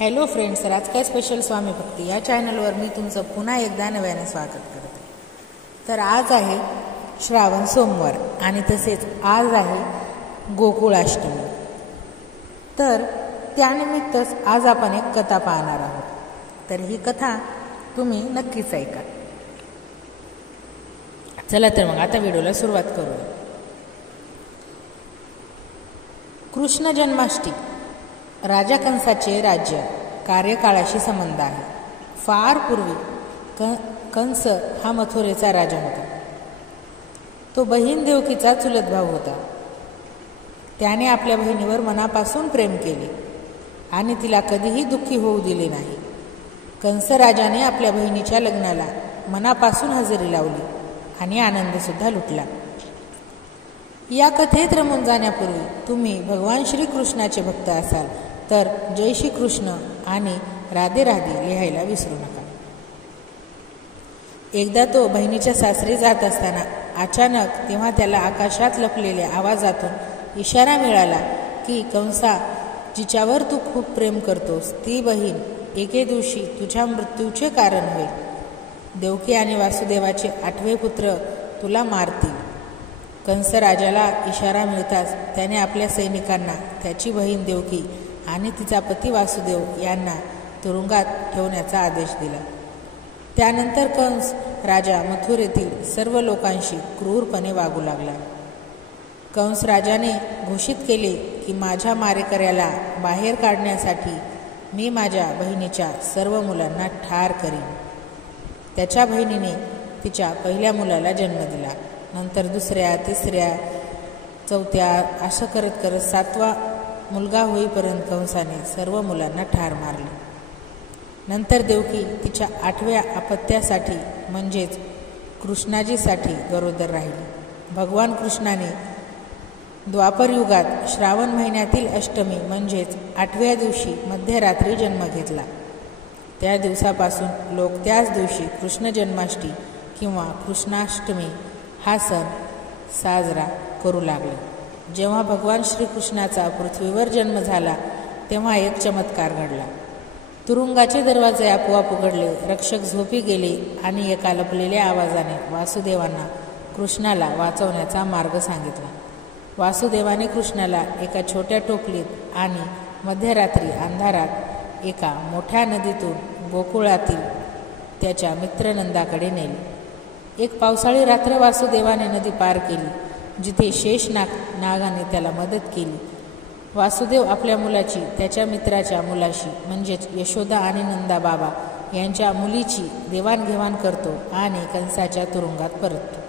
Hello friends, राजकाय special स्वामी भक्ती या चॅनलवर मी तुमचं पुन्हा एकदा नव्याने स्वागत करते. तर आज आहे श्रावण सोमवार आणि तसेच आज आहे गोकुळाष्टमी. तर त्यानिमित्तच आज आपण एक कथा पाहणार आहोत. तर ही कथा तुम्ही नक्कीच ऐका. चला तर मग आता व्हिडिओला सुरुवात करूया. कृष्ण जन्माष्टमी राजा कंसाचे राज्य कार्यकाळाशी संबंध आहे. फार पूर्वी कंस हा मथुरेचा राजा होता. तो बहीण देवकीचा चुलत भाऊ होता. त्याने आपल्या बहिणीवर मनापासून प्रेम केले आणि तिला कधीही दुःखी होऊ दिले नाही. कंस राजाने आपल्या बहिणीच्या लग्नाला मनापासून हजेरी लावली आणि आनंदसुद्धा लुटला. या कथेत रमून जाण्यापूर्वी तुम्ही भगवान श्रीकृष्णाचे भक्त असाल तर जय श्री कृष्ण आणि राधे राधे लिहायला विसरू नका. एकदा तो बहिणीच्या सासरी जात असताना अचानक तेव्हा त्याला आकाशात लपलेल्या आवाजातून इशारा मिळाला की कंसा, जिच्यावर तू खूप प्रेम करतोस ती बहीण एके दिवशी तुझ्या मृत्यूचे कारण होईल. देवकी आणि वासुदेवाचे 8वे पुत्र तुला मारतील. कंस राजाला इशारा मिळताच त्याने आपल्या सैनिकांना त्याची बहीण देवकी आणि तिचा पती वासुदेव यांना तुरुंगात ठेवण्याचा आदेश दिला. त्यानंतर कंस राजा मथुरेतील सर्व लोकांशी क्रूरपणे वागू लागला. कंस राजाने घोषित केले की माझ्या मारेकऱ्याला बाहेर काढण्यासाठी मी माझ्या बहिणीच्या सर्व मुलांना ठार करीन. त्याच्या बहिणीने तिच्या पहिल्या मुलाला जन्म दिला. नंतर दुसऱ्या, तिसऱ्या, चौथ्या असं करत करत 7वा मुलगा होईपर्यंत कंसाने सर्व मुलांना ठार मारले. नंतर देवकी तिच्या 8व्या अपत्यासाठी म्हणजेच कृष्णाजीसाठी गरोदर राहिली. भगवान कृष्णाने द्वापर युगात श्रावण महिन्यातील अष्टमी म्हणजेच 8व्या दिवशी मध्यरात्री जन्म घेतला. त्या दिवसापासून लोक त्याच दिवशी कृष्ण जन्माष्टमी किंवा कृष्णाष्टमी हा सण साजरा करू लागले. जेव्हा भगवान श्रीकृष्णाचा पृथ्वीवर जन्म झाला तेव्हा एक चमत्कार घडला. तुरुंगाचे दरवाजे आपोआप उघडले, रक्षक झोपी गेले आणि एका लपलेल्या आवाजाने वासुदेवांना कृष्णाला वाचवण्याचा मार्ग सांगितला. वासुदेवाने कृष्णाला एका छोट्या टोपलीत आणि मध्यरात्री अंधारात एका मोठ्या नदीतून गोकुळातील त्याच्या मित्र नंदाकडे नेले. एक पावसाळी रात्र वासुदेवाने नदी पार केली, जिथे शेषनागाने त्याला मदत केली. वासुदेव आपल्या मुलाची त्याच्या मित्राच्या मुलाशी म्हणजेच यशोदा आणि नंदा बाबा यांच्या मुलीची देवाणघेवाण करतो आणि कंसाच्या तुरुंगात परततो.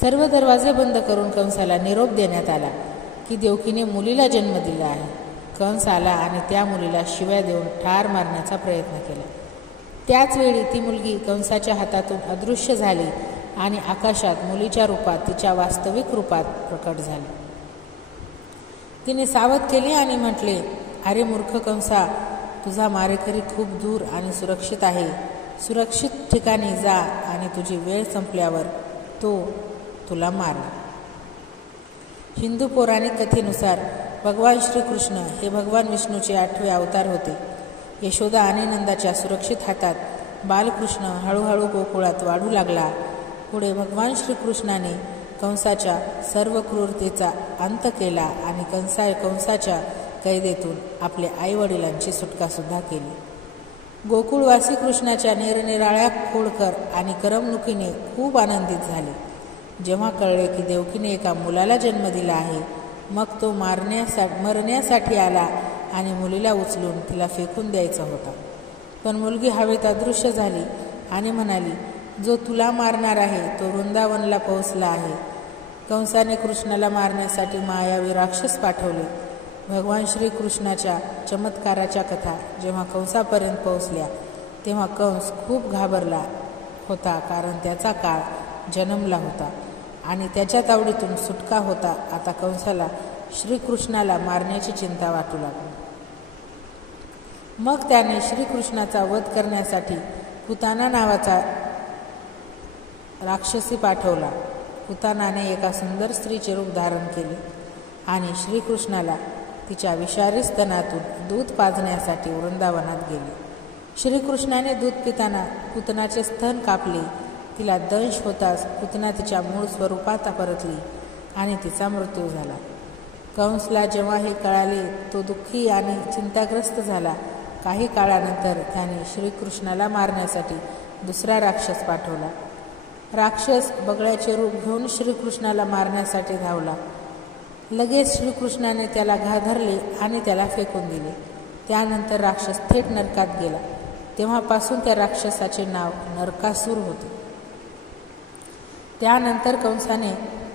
सर्व दरवाजे बंद करून कंसाला निरोप देण्यात आला की देवकीने मुलीला जन्म दिला आहे. कंस आला आणि त्या मुलीला शिव्या देऊन ठार मारण्याचा प्रयत्न केला. त्याच वेळी ती मुलगी कंसाच्या हातातून अदृश्य झाली आणि आकाशात मुलीच्या रूपात तिच्या वास्तविक रूपात प्रकट झाली. तिने सावध केले आणि म्हटले, अरे मूर्ख कंसा, तुझा मारेकरी खूप दूर आणि सुरक्षित आहे. सुरक्षित ठिकाणी जा आणि तुझी वेळ संपल्यावर तो तुला मारेल. हिंदू पौराणिक कथेनुसार भगवान श्रीकृष्ण हे भगवान विष्णूचे 8वे अवतार होते. यशोदा आणि नंदाच्या सुरक्षित हातात बालकृष्ण हळूहळू गोकुळात वाढू लागला. पुढे भगवान श्रीकृष्णाने कंसाच्या सर्व क्रूरतेचा अंत केला आणि कंसाच्या कैदेतून आपल्या आईवडिलांची सुटकासुद्धा केली. गोकुळवासी कृष्णाच्या निरनिराळ्या खोडकर आणि करमणुकीने खूप आनंदित झाले. जेव्हा कळले की देवकीने एका मुलाला जन्म दिला आहे, मग तो मरण्यासाठी आला आणि मुलीला उचलून तिला फेकून द्यायचा होता. पण मुलगी हवेत अदृश्य झाली आणि म्हणाली, जो तुला मारणार आहे तो वृंदावनला पोहोचला आहे. कंसाने कृष्णाला मारण्यासाठी मायावी राक्षस पाठवले. भगवान श्रीकृष्णाच्या चमत्काराच्या कथा जेव्हा कंसापर्यंत पोहोचल्या तेव्हा कंस खूप घाबरला होता, कारण त्याचा काळ जन्मला होता आणि त्याच्या तावडीतून सुटका होता. आता कंसाला श्रीकृष्णाला मारण्याची चिंता वाटू लागली. मग त्याने श्रीकृष्णाचा वध करण्यासाठी पुताना नावाचा राक्षसी पाठवला. पुतानाने एका सुंदर स्त्रीचे रूप धारण केले आणि श्रीकृष्णाला तिच्या विषारी स्तनातून दूध पाजण्यासाठी वृंदावनात गेली. श्रीकृष्णाने दूध पिताना पुतनाचे स्तन कापले. तिला दंश होताच पुतना तिच्या मूळ स्वरूपात परतली आणि तिचा मृत्यू झाला. कंसला जेव्हा हे कळाले तो दुःखी आणि चिंताग्रस्त झाला. काही काळानंतर त्याने श्रीकृष्णाला मारण्यासाठी दुसरा राक्षस पाठवला. राक्षस बगळ्याचे रूप घेऊन श्रीकृष्णाला मारण्यासाठी धावला. लगेच श्रीकृष्णाने त्याला धरले आणि त्याला फेकून दिले. त्यानंतर राक्षस थेट नरकात गेला. तेव्हापासून त्या राक्षसाचे नाव नरकासूर होते. त्यानंतर कंसाने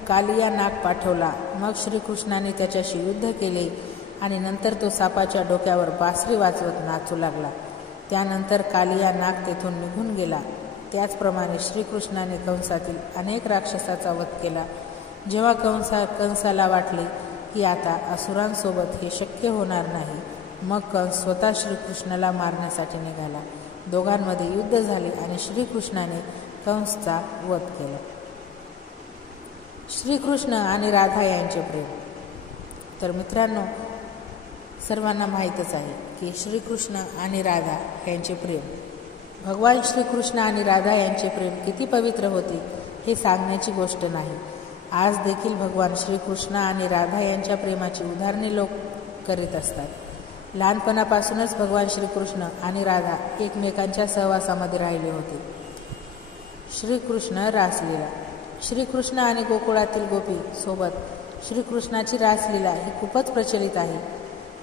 कालिया नाग पाठवला. मग श्रीकृष्णाने त्याच्याशी युद्ध केले आणि नंतर तो सापाच्या डोक्यावर बासरी वाजवत नाचू लागला. त्यानंतर कालिया नाग तेथून निघून गेला. त्याचप्रमाणे श्रीकृष्णाने कंसातील अनेक राक्षसाचा वध केला. जेव्हा कंसाला वाटले की आता असुरांसोबत हे शक्य होणार नाही, मग कंस स्वतः श्रीकृष्णाला मारण्यासाठी निघाला. दोघांमध्ये युद्ध झाले आणि श्रीकृष्णाने कंसचा वध केला. श्रीकृष्ण आणि राधा यांचे प्रेम. तर मित्रांनो, सर्वांना माहीतच आहे की श्रीकृष्ण आणि राधा यांचे प्रेम, भगवान श्रीकृष्ण आणि राधा यांचे प्रेम किती पवित्र होते हे सांगण्याची गोष्ट नाही. आज देखील भगवान श्रीकृष्ण आणि राधा यांच्या प्रेमाची उदाहरणे लोक करीत असतात. लहानपणापासूनच भगवान श्रीकृष्ण आणि राधा एकमेकांच्या सहवासामध्ये राहिले होते. श्रीकृष्ण रासलीला. श्रीकृष्ण आणि गोकुळातील गोपी सोबत श्रीकृष्णाची रासलीला ही खूपच प्रचलित आहे.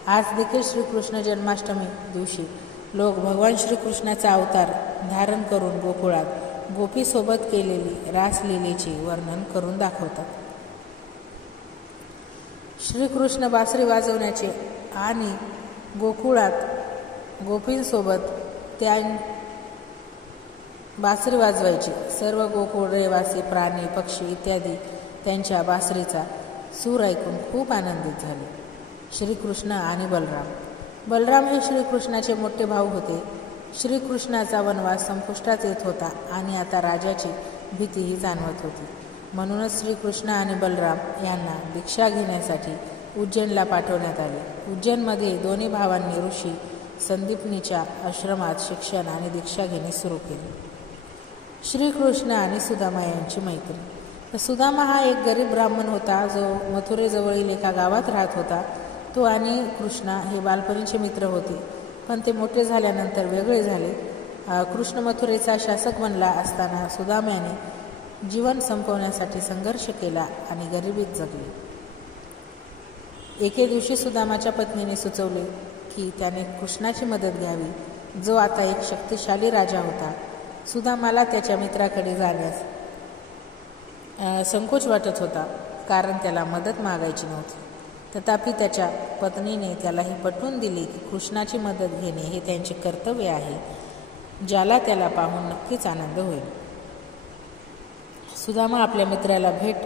आज देखील श्रीकृष्ण जन्माष्टमी दिवशी लोक भगवान श्रीकृष्णाचा अवतार धारण करून गोकुळात गोपीसोबत केलेली रासलीलेचे वर्णन करून दाखवतात. श्रीकृष्ण बासरी वाजवण्याचे आणि गोकुळात गोपींसोबत त्या बासरी वाजवायची. सर्व गोकुळ रहिवासी प्राणी पक्षी इत्यादी त्यांच्या बासरीचा सूर ऐकून खूप आनंदित झाले. श्रीकृष्ण आणि बलराम. बलराम हे श्रीकृष्णाचे मोठे भाऊ होते. श्रीकृष्णाचा वनवास संपुष्टात येत होता आणि आता राजाची भीतीही जाणवत होती. म्हणूनच श्रीकृष्ण आणि बलराम यांना दीक्षा घेण्यासाठी उज्जैनला पाठवण्यात आले. उज्जैनमध्ये दोन्ही भावांनी ऋषी संदीपनीच्या आश्रमात शिक्षण आणि दीक्षा घेणे सुरू केले. श्रीकृष्ण आणि सुदामा यांची मैत्री. सुदामा हा एक गरीब ब्राह्मण होता जो मथुरेजवळील एका गावात राहत होता. तो आणि कृष्ण हे बालपणीचे मित्र होते, पण ते मोठे झाल्यानंतर वेगळे झाले. कृष्ण मथुरेचा शासक बनला असताना सुदाम्याने जीवन संपवण्यासाठी संघर्ष केला आणि गरिबीत जगले. एके दिवशी सुदामाच्या पत्नीने सुचवले की त्याने कृष्णाची मदत घ्यावी, जो आता एक शक्तिशाली राजा होता. सुदामाला त्याच्या मित्राकडे जाण्यास संकोच वाटत होता, कारण त्याला मदत मागायची नव्हती. तथापि त्याच्या पत्नीने त्याला हे पटवून दिले की कृष्णाची मदत घेणे हे त्यांचे कर्तव्य आहे, ज्याला त्याला पाहून नक्कीच आनंद होईल. सुदामा आपल्या मित्राला भेट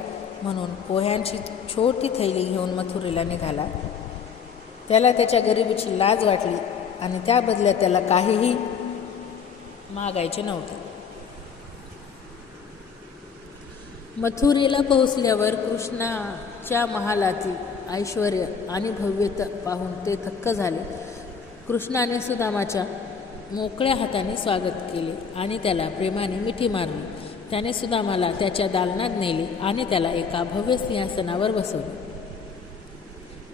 म्हणून पोह्यांची छोटी थैली घेऊन मथुरेला निघाला. त्याला त्याच्या गरिबीची लाज वाटली आणि त्या बदल्यात त्याला काहीही मागायचे नव्हते. मथुरेला पोहोचल्यावर कृष्णाच्या महालातील ऐश्वर आणि भव्यता पाहून ते थक्क झाले. कृष्णाने सुदामाच्या मोकळ्या हाताने स्वागत केले आणि त्याला प्रेमाने मिठी मारली. त्याने सुदामाला त्याच्या दालनात नेले आणि त्याला एका भव्य सिंहासनावर बसवले.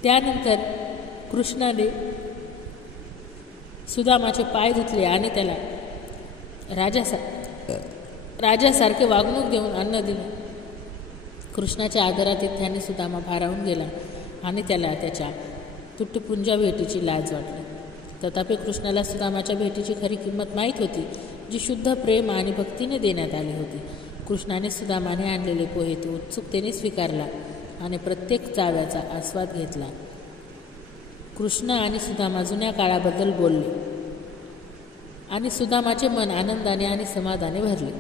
त्यानंतर कृष्णाने सुदामाचे पाय धुतले आणि त्याला राजासारखे वागणूक देऊन अन्न दिले. कृष्णाच्या आदरातीत त्याने सुदामा भारावून गेला आणि त्याला त्याच्या तुटपुंजा भेटीची लाज वाटली. तथापि कृष्णाला सुदामाच्या भेटीची खरी किंमत माहीत होती, जी शुद्ध प्रेम आणि भक्तीने देण्यात आली होती. कृष्णाने सुदामाने आणलेले पोहे तो उत्सुकतेने स्वीकारला आणि प्रत्येक चाव्याचा आस्वाद घेतला. कृष्ण आणि सुदामा जुन्या काळाबद्दल बोलले आणि सुदामाचे मन आनंदाने आणि समाधाने भरले.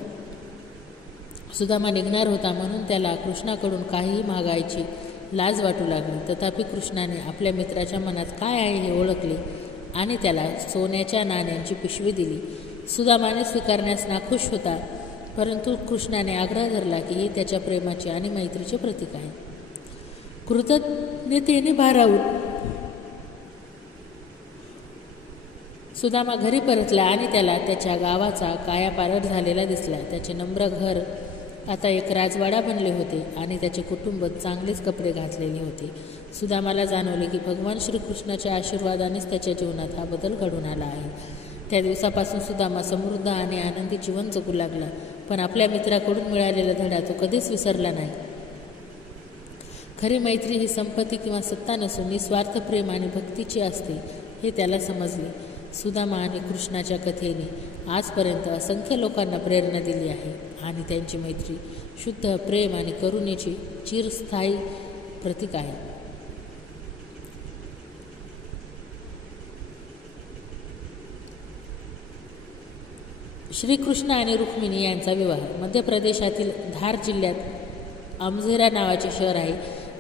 सुदामा निघणार होता म्हणून त्याला कृष्णाकडून काहीही मागायची लाज वाटू लागली. तथापि कृष्णाने आपल्या मित्राच्या मनात काय आहे हे ओळखले आणि त्याला सोन्याच्या नाण्यांची पिशवी दिली. सुदामाने स्वीकारण्यास नाखुश होता, परंतु कृष्णाने आग्रह धरला की हे त्याच्या प्रेमाचे आणि मैत्रीचे प्रतीक आहे. कृतज्ञतेने भारावून सुदामा घरी परतला आणि त्याला त्याच्या गावाचा कायापालट झालेला दिसला. त्याचे नम्र घर आता एक राजवाडा बनले होते आणि त्याचे कुटुंब चांगलेच कपडे घातलेले होते. सुदामाला जाणवले की भगवान श्रीकृष्णाच्या आशीर्वादानेच त्याच्या जीवनात हा बदल घडून आला आहे. त्या दिवसापासून सुदामा समृद्ध आणि आनंदी जीवन जगू लागला. पण आपल्या मित्राकडून मिळालेला धडा तो कधीच विसरला नाही. खरी मैत्री ही संपत्ती किंवा सत्ता नसून निस्वार्थ प्रेम आणि भक्तीची असते हे त्याला समजले. सुदामा आणि कृष्णाच्या कथेने आजपर्यंत असंख्य लोकांना प्रेरणा दिली आहे आणि त्यांची मैत्री शुद्ध प्रेम आणि करुणेची चिरस्थायी प्रतीक आहे. श्रीकृष्ण आणि रुक्मिणी यांचा विवाह. मध्य प्रदेशातील धार जिल्ह्यात अमझेरा नावाचे शहर आहे.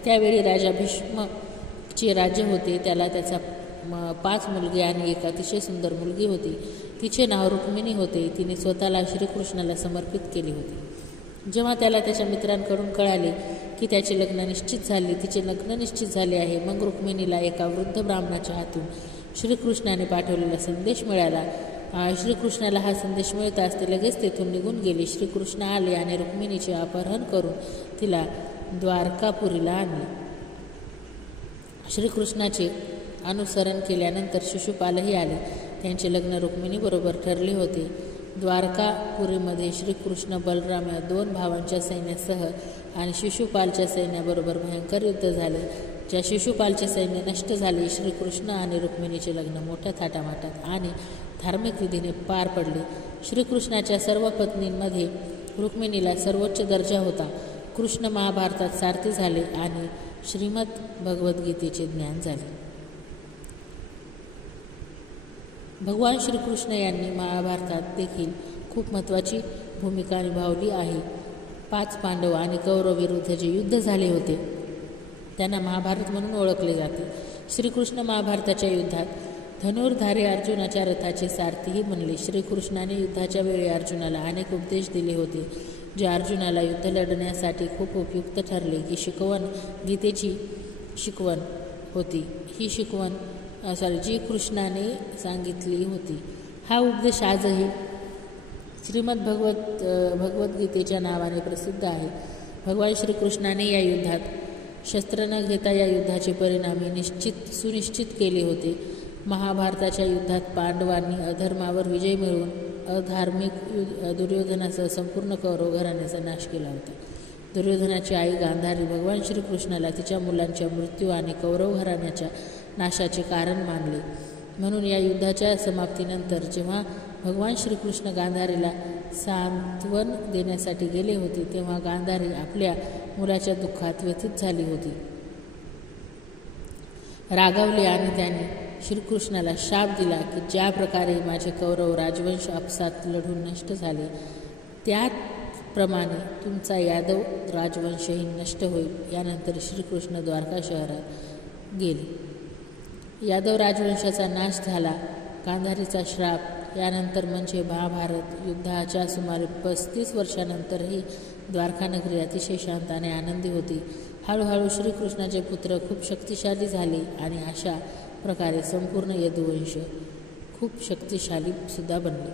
त्यावेळी राजा भीष्मचे राज्य होते. त्याला त्याचा 5 मुलगे आणि एक अतिशय सुंदर मुलगी होती. तिचे नाव रुक्मिणी होते. तिने स्वतःला श्रीकृष्णाला समर्पित केले होते. जेव्हा त्याला त्याच्या मित्रांकडून कळाले की तिचे लग्न निश्चित झाले आहे, मग रुक्मिणीला एका वृद्ध ब्राह्मणाच्या हातून श्रीकृष्णाने पाठवलेला संदेश मिळाला. श्रीकृष्णाला हा संदेश मिळताच ते लगेच तेथून निघून गेले. श्रीकृष्ण आले आणि रुक्मिणीचे अपहरण करून तिला द्वारकापुरीला आणले. श्रीकृष्णाचे अनुसरण केल्यानंतर शिशुपालही आले. त्यांचे लग्न रुक्मिणीबरोबर ठरले होते. द्वारकापुरीमध्ये श्रीकृष्ण बलराम या 2 भावांच्या सैन्यासह आणि शिशुपालच्या सैन्याबरोबर भयंकर युद्ध झाले. ज्या शिशुपालचे सैन्य नष्ट झाले, श्रीकृष्ण आणि रुक्मिणीचे लग्न मोठ्या थाटामाटात आणि धार्मिक विधीने पार पडले. श्रीकृष्णाच्या सर्व पत्नींमध्ये रुक्मिणीला सर्वोच्च दर्जा होता. कृष्ण महाभारतात सारथी झाले आणि श्रीमद भगवद्गीतेचे ज्ञान झाले. भगवान श्रीकृष्ण यांनी महाभारतात देखील खूप महत्त्वाची भूमिका निभावली आहे. 5 पांडव आणि कौरव विरुद्ध जे युद्ध झाले होते त्यांना महाभारत म्हणून ओळखले जाते. श्रीकृष्ण महाभारताच्या युद्धात धनुर्धारी अर्जुनाच्या रथाचे सारथीही बनले. श्रीकृष्णाने युद्धाच्या वेळी अर्जुनाला अनेक उपदेश दिले होते जे अर्जुनाला युद्ध लढण्यासाठी खूप उपयुक्त ठरले. ही शिकवण गीतेची शिकवण होती. ही शिकवण जी कृष्णाने सांगितली होती. हा उपदेश आजही श्रीमद भगवद्गीतेच्या नावाने प्रसिद्ध आहे. भगवान श्रीकृष्णाने या युद्धात शस्त्र न घेता या युद्धाचे परिणामी सुनिश्चित केले होते. महाभारताच्या युद्धात पांडवांनी अधर्मावर विजय मिळवून अधार्मिक दुर्योधनासह संपूर्ण कौरव घराण्याचा नाश केला होता. दुर्योधनाची आई गांधारी भगवान श्रीकृष्णाला तिच्या मुलांच्या मृत्यू आणि कौरव घराण्याच्या नाशाचे कारण मानले. म्हणून या युद्धाच्या समाप्तीनंतर जेव्हा भगवान श्रीकृष्ण गांधारीला सांत्वन देण्यासाठी गेले होते, तेव्हा गांधारी आपल्या मुलाच्या दुःखात व्यथित झाली होती. रागावली आणि त्यांनी श्रीकृष्णाला शाप दिला की ज्या प्रकारे माझे कौरव राजवंश आपसात लढून नष्ट झाले, त्याप्रमाणे तुमचा यादव राजवंशही नष्ट होईल. यानंतर श्रीकृष्ण द्वारका शहरात गेले. यादव राजवंशाचा नाश झाला. गांधारीचा श्राप यानंतर म्हणजे महाभारत युद्धाच्या सुमारे 35 वर्षानंतरही द्वारकानगरी अतिशय शांत आणि आनंदी होती. हळूहळू श्रीकृष्णाचे पुत्र खूप शक्तिशाली झाले आणि अशा प्रकारे संपूर्ण यदुवंश खूप शक्तिशाली सुद्धा बनले.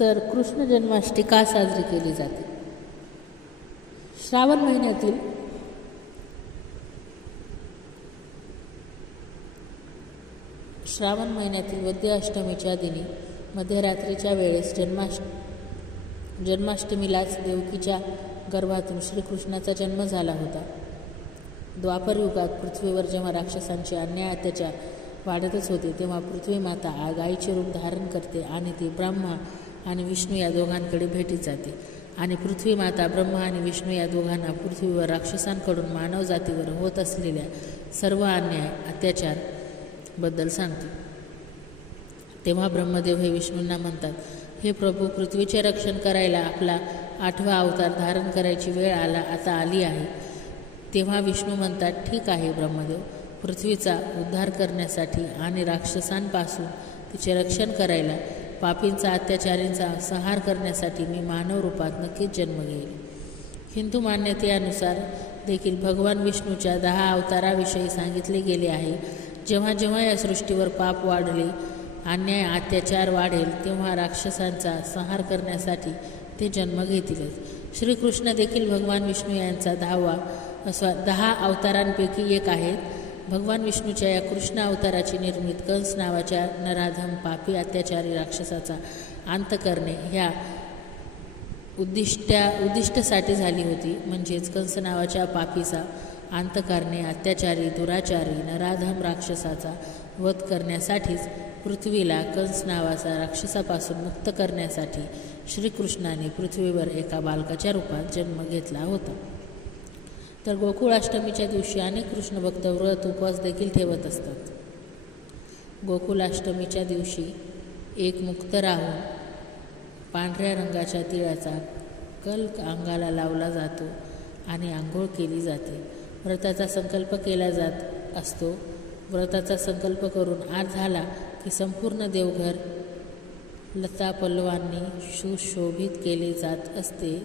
तर कृष्ण जन्माष्टमी का साजरी केली जाते? श्रावण महिन्यातील वद्य अष्टमीच्या दिनी मध्यरात्रीच्या वेळेस जन्माष्टमीलाच देवकीच्या गर्भातून श्रीकृष्णाचा जन्म झाला होता. द्वापर युगात पृथ्वीवर जेव्हा राक्षसांचे अन्याय अत्याचार वाढतच होते, तेव्हा पृथ्वी माता गायीचे रूप धारण करते आणि ती ब्रह्मा आणि विष्णू या दोघांकडे भेटीत जाते आणि पृथ्वी माता ब्रह्मा आणि विष्णू या दोघांना पृथ्वीवर राक्षसांकडून मानव जातीवर होत असलेल्या सर्व अन्याय अत्याचार बद्दल सांगते. तेव्हा ब्रह्मदेव हे विष्णूंना म्हणतात, हे प्रभू, पृथ्वीचे रक्षण करायला आपला 8वा अवतार धारण करायची वेळ आता आली आहे. तेव्हा विष्णू म्हणतात, ठीक आहे ब्रह्मदेव, पृथ्वीचा उद्धार करण्यासाठी आणि राक्षसांपासून तिचे रक्षण करायला, पापींचा अत्याचारींचा संहार करण्यासाठी मी मानव रूपात नक्कीच जन्म घेईल. हिंदू मान्यतेनुसार देखील भगवान विष्णूच्या 10 अवताराविषयी सांगितले गेले आहे. जेव्हा जेव्हा या सृष्टीवर पाप वाढले, अन्याय अत्याचार वाढेल, तेव्हा राक्षसांचा संहार करण्यासाठी ते जन्म घेतीलच. श्रीकृष्ण देखील भगवान विष्णू यांचा 10 अवतारांपैकी एक आहेत. भगवान विष्णूच्या या कृष्ण अवताराची निर्मिती कंस नावाच्या नराधम पापी अत्याचारी राक्षसाचा अंत करणे ह्या उद्दिष्टासाठी झाली होती. म्हणजेच कंस नावाच्या पापीचा अंत करणे, अत्याचारी दुराचारी नराधम राक्षसाचा वध करण्यासाठीच पृथ्वीला कंस नावाचा राक्षसापासून मुक्त करण्यासाठी श्रीकृष्णाने पृथ्वीवर एका बालकाच्या रूपात जन्म घेतला होता. तर गोकुळाष्टमीच्या दिवशी अनेक कृष्णभक्त व्रत उपवास देखील ठेवत असतात. गोकुळाष्टमीच्या दिवशी एक मुक्त राहून पांढऱ्या रंगाच्या तिळाचा कल्क अंगाला लावला जातो आणि आंघोळ केली जाते. व्रताचा संकल्प केला जात असतो. व्रताचा संकल्प करून आठ झाला की संपूर्ण देवघर लता पल्लवांनी सुशोभित केले जात असते.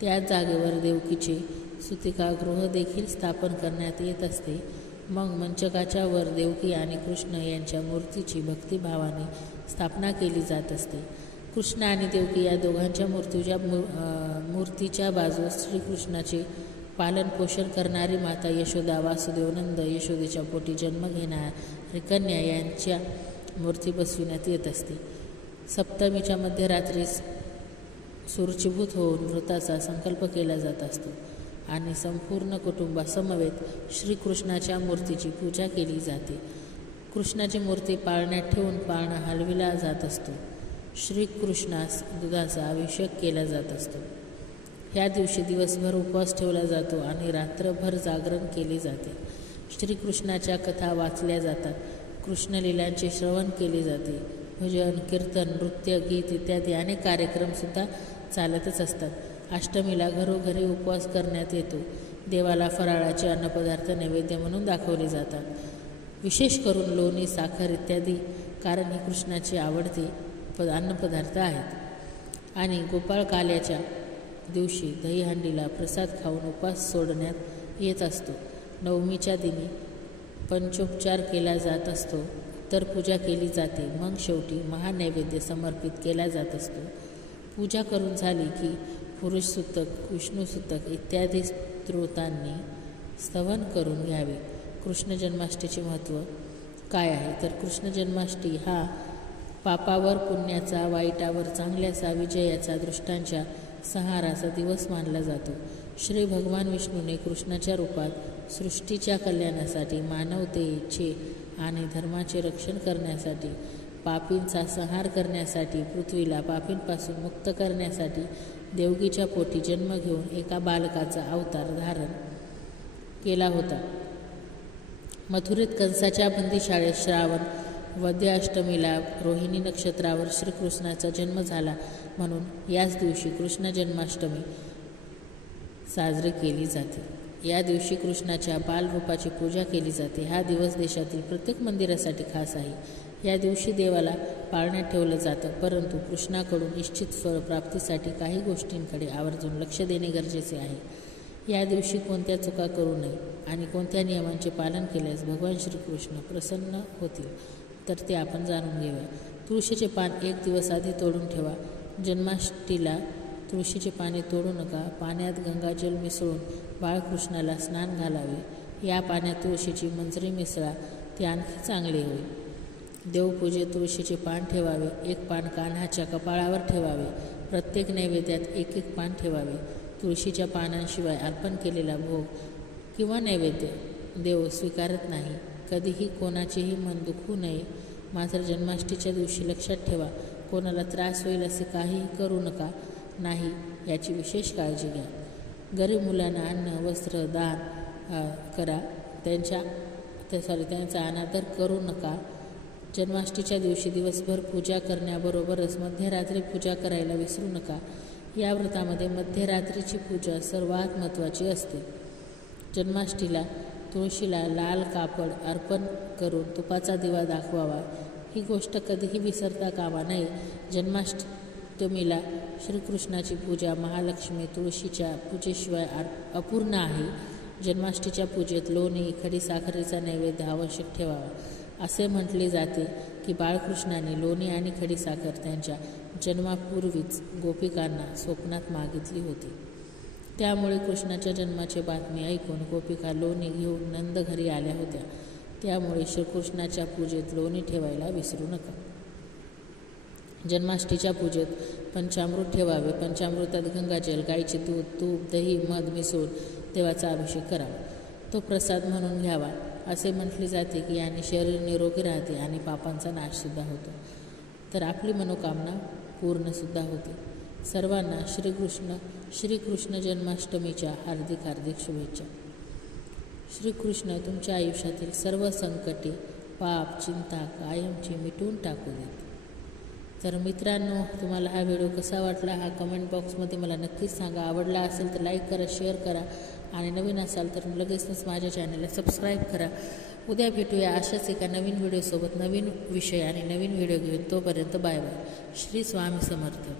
त्याच जागेवर देवकीचे सुतिकागृह देखील स्थापन करण्यात येत असते. मग मंचकाच्या वर देवकी आणि कृष्ण यांच्या मूर्तीची भक्तिभावाने स्थापना केली जात असते. कृष्ण आणि देवकी या दोघांच्या मूर्तीच्या बाजूस श्रीकृष्णाचे पालन पोषण करणारी माता यशोदा, वासुदेवनंद यशोदेच्या पोटी जन्म घेणारी कन्या यांच्या मूर्ती बसविण्यात येत असते. सप्तमीच्या मध्यरात्रीस सूर्यभूत होऊन व्रताचा संकल्प केला जात असतो आणि संपूर्ण कुटुंबासमवेत श्रीकृष्णाच्या मूर्तीची पूजा केली जाते. कृष्णाची मूर्ती पाळण्यात ठेवून पाळणा हलविला जात असतो. श्रीकृष्णास दुधाचा अभिषेक केला जात असतो. ह्या दिवशी दिवसभर उपवास ठेवला जातो आणि रात्रभर जागरण केले जाते. श्रीकृष्णाच्या कथा वाचल्या जातात. कृष्णलीलांचे श्रवण केले जाते. भजन, कीर्तन, नृत्य, गीत इत्यादी अनेक कार्यक्रमसुद्धा चालतच असतात. अष्टमीला घरोघरी उपवास करण्यात येतो. देवाला फराळाचे अन्नपदार्थ नैवेद्य म्हणून दाखवले जातात. विशेष करून लोणी, साखर इत्यादी, कारण हे कृष्णाचे आवडते अन्नपदार्थ आहेत. आणि गोपाळकाल्याच्या दिवशी दहीहंडीला प्रसाद खाऊन उपवास सोडण्यात येत असतो. नवमीच्या दिनी पंचोपचार केला जात असतो. तर पूजा केली जाते. मग शेवटी महानैवेद्य समर्पित केला जात असतो. पूजा करून झाली की पुरुष सूतक, विष्णू सूतक इत्यादी स्तोत्रांनी स्तवन करून घ्यावे. कृष्ण जन्माष्टमीचे महत्त्व काय आहे? तर कृष्ण जन्माष्टमी हा पापावर पुण्याचा, वाईटावर चांगल्याचा, विजयाचा, दृष्टांच्या संहाराचा दिवस मानला जातो. श्री भगवान विष्णूने कृष्णाच्या रूपात सृष्टीच्या कल्याणासाठी, मानवतेचे आणि धर्माचे रक्षण करण्यासाठी, पापींचा संहार करण्यासाठी, पृथ्वीला पापींपासून मुक्त करण्यासाठी देवकीच्या पोटी जन्म घेऊन एका बालकाचा अवतार धारण केला होता. मथुरेत कंसाच्या बंदीशाळेत श्रावण वद्य अष्टमीला रोहिणी नक्षत्रावर श्रीकृष्णाचा जन्म झाला म्हणून याच दिवशी कृष्ण जन्माष्टमी साजरी केली जाते. या दिवशी कृष्णाच्या बालरूपाची पूजा केली जाते. हा दिवस देशातील प्रत्येक मंदिरासाठी खास आहे. या दिवशी देवाला पाळण्यात ठेवलं जातं, परंतु कृष्णाकडून इच्छित फळ प्राप्तीसाठी काही गोष्टींकडे आवर्जून लक्ष देणे गरजेचे आहे. या दिवशी कोणत्या चुका करू नये आणि कोणत्या नियमांचे पालन केल्यास भगवान श्रीकृष्ण प्रसन्न होतील, तर ते आपण जाणून घेऊया. तुळशीचे पान 1 दिवस आधी तोडून ठेवा. जन्माष्टमीला तुळशीचे पाने तोडू नका. पाण्यात गंगाजल मिसळून बाळकृष्णाला स्नान घालावे. या पाण्यात तुळशीची मंजरी मिसळा, ते आणखी चांगले होईल. देवपूजेत तुळशीचे पान ठेवावे. 1 पान कान्हाच्या कपाळावर ठेवावे. प्रत्येक नैवेद्यात 1 पान ठेवावे. तुळशीच्या पानांशिवाय अर्पण केलेला भोग किंवा नैवेद्य देव स्वीकारत नाही. कधीही कोणाचेही मन दुखवू नये. मात्र जन्माष्टमीच्या दिवशी लक्षात ठेवा, कोणाला त्रास होईल असे काहीही करू नका. नाही याची विशेष काळजी घ्या. गरीब मुलांना अन्न, वस्त्र दान करा. त्यांचा अनादर करू नका. जन्माष्टमीच्या दिवशी दिवसभर पूजा करण्याबरोबरच मध्यरात्री पूजा करायला विसरू नका. या व्रतामध्ये मध्यरात्रीची पूजा सर्वात महत्त्वाची असते. जन्माष्टमीला तुळशीला लाल कापड अर्पण करून तुपाचा दिवा दाखवावा. ही गोष्ट कधीही विसरता कामा नये. जन्माष्टमीला श्रीकृष्णाची पूजा महालक्ष्मी तुळशीच्या पूजेशिवाय अपूर्ण आहे. जन्माष्टमीच्या पूजेत लोणी, खडीसाखरेचा नैवेद्य आवश्यक ठेवावा. असे म्हटले जाते की बाळकृष्णाने लोणी आणि खडीसाखर त्यांच्या जन्मापूर्वीच गोपिकांना स्वप्नात मागितली होती. त्यामुळे कृष्णाच्या जन्माची बातमी ऐकून गोपिका लोणी घेऊन नंद घरी आल्या होत्या. त्यामुळे श्रीकृष्णाच्या पूजेत लोणी ठेवायला विसरू नका. जन्माष्टमीच्या पूजेत पंचामृत ठेवावे. पंचामृतात गंगाजल, गाईचे दूध, तूप, दही, मध मिसळून देवाचा अभिषेक करावा. तो प्रसाद म्हणून घ्यावा. असे म्हटले जाते की याने शरीर निरोगी राहते आणि पापांचा नाशसुद्धा होतो, तर आपली मनोकामना पूर्णसुद्धा होते. सर्वांना श्रीकृष्ण जन्माष्टमीच्या हार्दिक हार्दिक शुभेच्छा. श्रीकृष्ण तुमच्या आयुष्यातील सर्व संकटे, पाप, चिंता कायमची मिटवून टाकू देत. तर मित्रांनो, तुम्हाला हा व्हिडिओ कसा वाटला हा कमेंट बॉक्समध्ये मला नक्कीच सांगा. आवडला असेल तर लाईक करा, शेअर करा आणि नवीन असाल तर लगेचच माझ्या चॅनलला सबस्क्राईब करा. उद्या भेटूया अशाच एका नवीन व्हिडिओसोबत, नवीन विषय आणि नवीन व्हिडिओ घेऊन. तोपर्यंत बाय बाय. श्री स्वामी समर्थ.